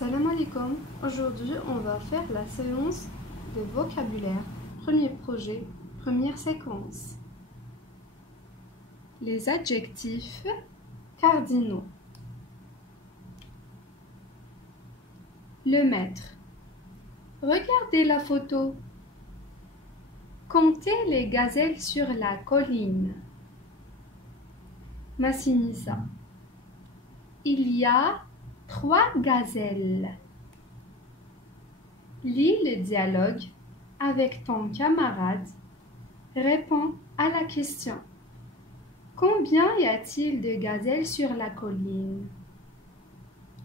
Salam alaikum. Aujourd'hui, on va faire la séance de vocabulaire. Premier projet, première séquence. Les adjectifs cardinaux. Le maître. Regardez la photo. Comptez les gazelles sur la colline. Massinissa. Il y a 3 gazelles. Lis le dialogue avec ton camarade. Réponds à la question. Combien y a-t-il de gazelles sur la colline?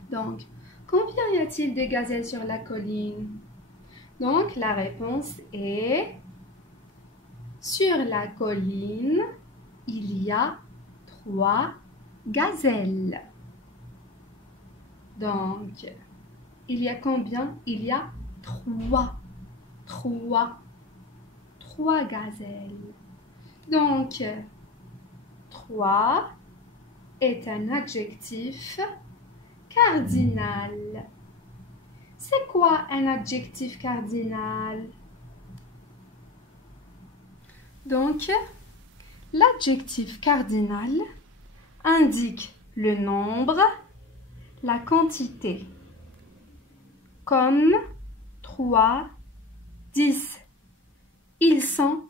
Donc, combien y a-t-il de gazelles sur la colline? Donc, la réponse est: sur la colline, il y a 3 gazelles. Donc, il y a combien? Il y a 3 gazelles. Donc, 3 est un adjectif cardinal. C'est quoi un adjectif cardinal? Donc, l'adjectif cardinal indique le nombre, la quantité, comme 3, 10. Ils sont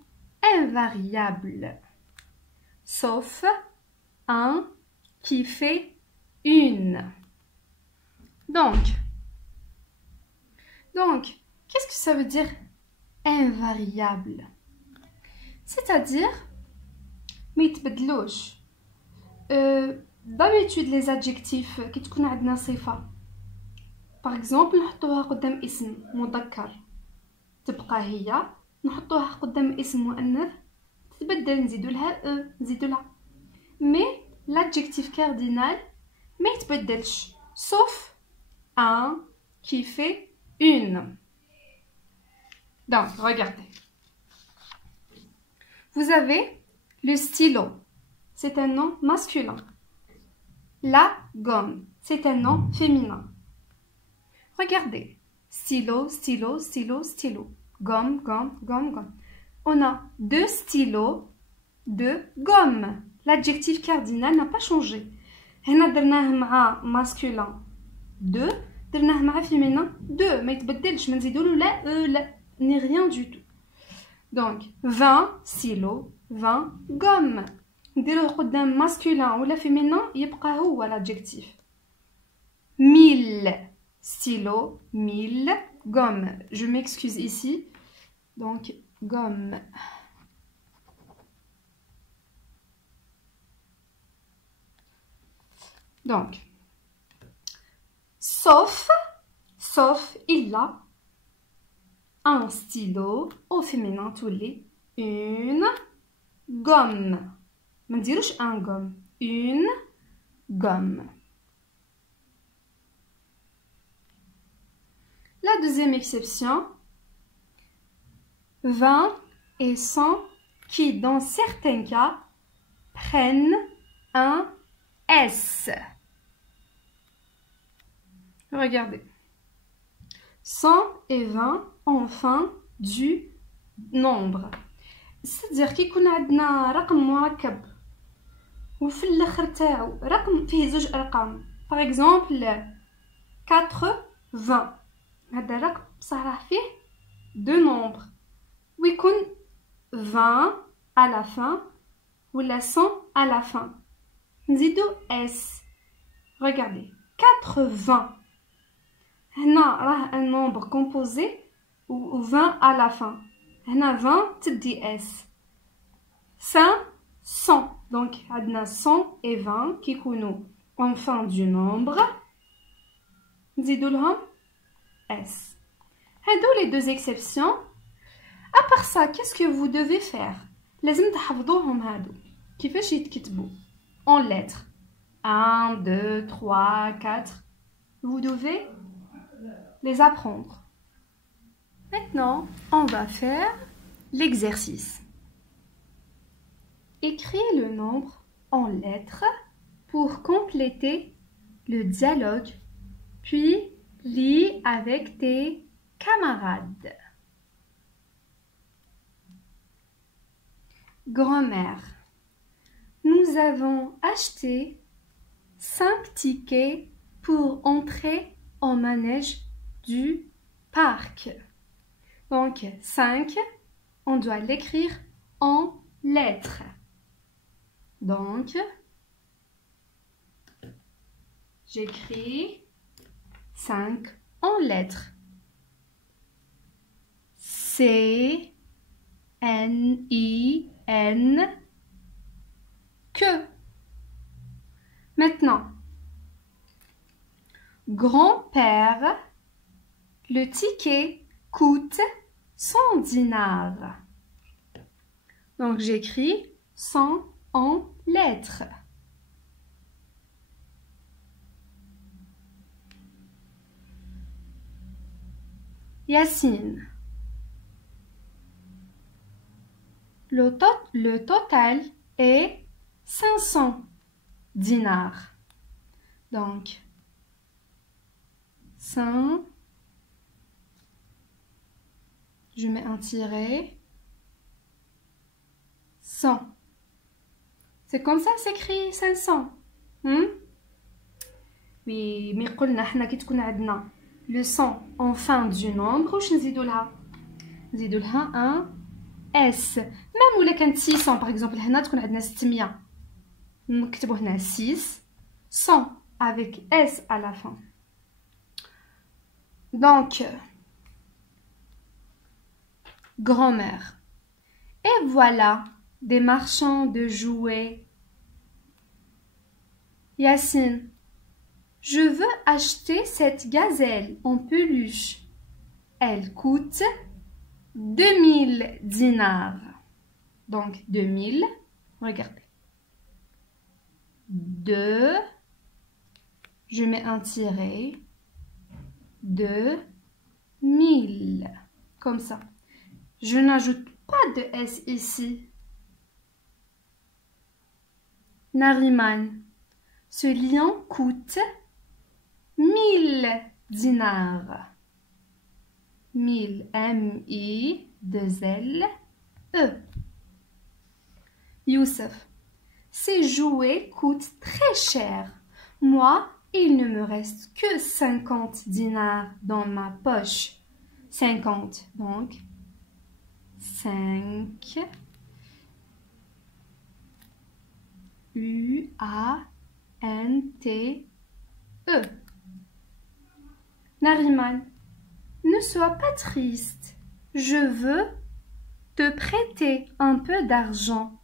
invariables, sauf un qui fait une. Donc, qu'est-ce que ça veut dire invariable? C'est-à-dire, ما يتبدلوش. D'habitude les adjectifs كي تكون عندنا صفة par exemple نحطوها قدام اسم مذكر تبقى هي، نحطوها قدام اسم مؤنث تتبدل، نزيدو لها نزيدو لها. mais l'adjectif cardinal ما يتبدلش sauf un qui fait une. Donc regardez, vous avez le stylo, c'est un nom masculin. La gomme, c'est un nom féminin. Regardez, stylo, stylo, stylo, stylo. Gomme, gomme, gomme, gomme. On a 2 stylos, 2 gommes. L'adjectif cardinal n'a pas changé. هنا درناه مع masculin 2, درناه مع féminin 2. ما يتبدلش، ما نزيدولو لا ni rien du tout. Donc 20 stylos, 20 gommes. نديروه قدام masculin ولا féminin يبقى هو l'adjectif. 1000 stylos, 1000 gommes. Je m'excuse ici. Donc gomme. Donc sauf il a un stylo au féminin tous les, une gomme. ما نديروش un gomme, une gomme. La deuxième exception, 20 et 100 qui, dans certains cas, prennent un S. Regardez. 100 et 20 ont fin du nombre. C'est-à-dire كي يكون عندنا رقم مركب وفي الاخر تاعو رقم فيه 2 ارقام. Par exemple 80. هذا الرقم بصح راه فيه 2 nombres. ويكون 20 à la fin ولا 100 à la fin. نزيدو S. Regardez. 80. هنا راه un nombre composé و 20 à la fin. هنا 20 تدي S. 100. Donc عندنا 100 et 20 qui يكونوا en fin du nombre. نزيدو لهم S. هادو les 2 exceptions. À part ça, qu'est-ce que vous devez faire? لازم تحفظوهم هادو. كيفاش يتكتبوا en lettres 1, 2, 3, 4. Vous devez les apprendre. Maintenant, on va faire l'exercice. Écrivez le nombre en lettres pour compléter le dialogue, puis Lis avec tes camarades. Grand-mère. Nous avons acheté 5 tickets pour entrer au manège du parc. Donc 5, on doit l'écrire en lettres. Donc, j'écris 5 en lettres. C, N, I, N, que. Maintenant, grand-père, le ticket coûte 100 dinars. Donc, j'écris 100 en lettres. Yacine. Le total est 500 dinars. Donc, 5, je mets un tiret, 100. C'est comme ça s'écrit 500. Oui, mais قلنا حنا كي تكون عندنا le 100 en fin du nombre واش نزيدو لها un S. Même ولا كانت 600 par exemple هنا تكون عندنا 600 نكتبو هنا 6 100 avec S à la fin. Donc grand-mère. Et voilà des marchands de jouets. Yacine. Je veux acheter cette gazelle en peluche. Elle coûte 2000 dinars. Donc 2000, regardez. 2, je mets un tiret. 2000. Comme ça. Je n'ajoute pas de S ici. Nariman. Ce lion coûte 1000 dinars. 1000, M-I-2-L-E. Youssef. Ces jouets coûtent très cher. Moi, il ne me reste que 50 dinars dans ma poche. 50, donc 5 U-A-N-T-E. Nariman, ne sois pas triste. Je veux te prêter un peu d'argent.